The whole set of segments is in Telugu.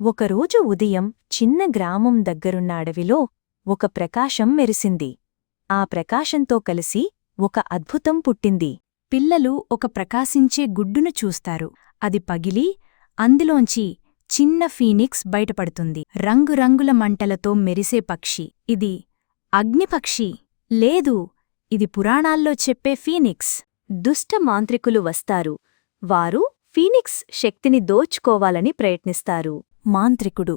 ఒకరోజు ఉదయం చిన్న గ్రామం దగ్గరున్న అడవిలో ఒక ప్రకాశం మెరిసింది. ఆ ప్రకాశంతో కలిసి ఒక అద్భుతం పుట్టింది. పిల్లలు ఒక ప్రకాశించే గుడ్డును చూస్తారు. అది పగిలి అందులోంచి చిన్న ఫీనిక్స్ బయటపడుతుంది. రంగురంగుల మంటలతో మెరిసే పక్షి. ఇది అగ్నిపక్షి. లేదు, ఇది పురాణాల్లో చెప్పే ఫీనిక్స్. దుష్ట మాంత్రికులు వస్తారు. వారు ఫీనిక్స్ శక్తిని దోచుకోవాలని ప్రయత్నిస్తారు. మాంత్రికుడు: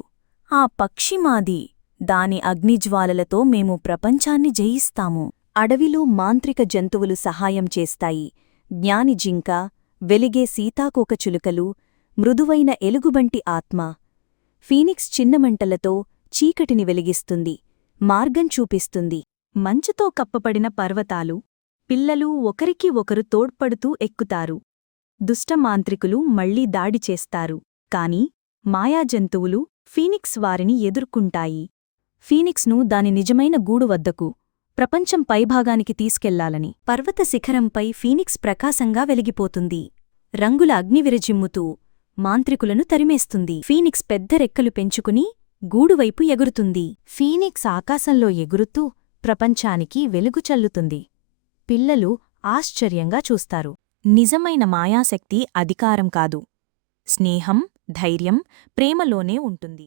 ఆ పక్షి మాది. దాని అగ్నిజ్వాలలతో మేము ప్రపంచాన్ని జయిస్తాము. అడవిలో మాంత్రిక జంతువులు సహాయం చేస్తాయి. జ్ఞాని జింక, వెలిగే సీతాకోకచులుకలు, మృదువైన ఎలుగుబంటి ఆత్మ. ఫీనిక్స్ చిన్నమంటలతో చీకటిని వెలిగిస్తుంది, మార్గం చూపిస్తుంది. మంచుతో కప్పబడిన పర్వతాలు. పిల్లలు ఒకరికి ఒకరు తోడ్పడుతూ ఎక్కుతారు. దుష్టమాంత్రికులు మళ్లీ దాడి చేస్తారు. కాని మాయాజంతువులు ఫీనిక్స్ వారిని ఎదుర్కొంటాయి. ఫీనిక్స్ను దాని నిజమైన గూడు వద్దకు, ప్రపంచం పైభాగానికి తీసుకెళ్లాలని. పర్వత శిఖరంపై ఫీనిక్స్ ప్రకాశంగా వెలిగిపోతుంది. రంగుల అగ్నివిరజిమ్ముతూ మాంత్రికులను తరిమేస్తుంది. ఫీనిక్స్ పెద్ద రెక్కలు పెంచుకుని గూడువైపు ఎగురుతుంది. ఫీనిక్స్ ఆకాశంలో ఎగురుతూ ప్రపంచానికి వెలుగు చల్లుతుంది. పిల్లలు ఆశ్చర్యంగా చూస్తారు. నిజమైన మాయాశక్తి అధికారం కాదు, స్నేహం, ధైర్యం, ప్రేమలోనే ఉంటుంది.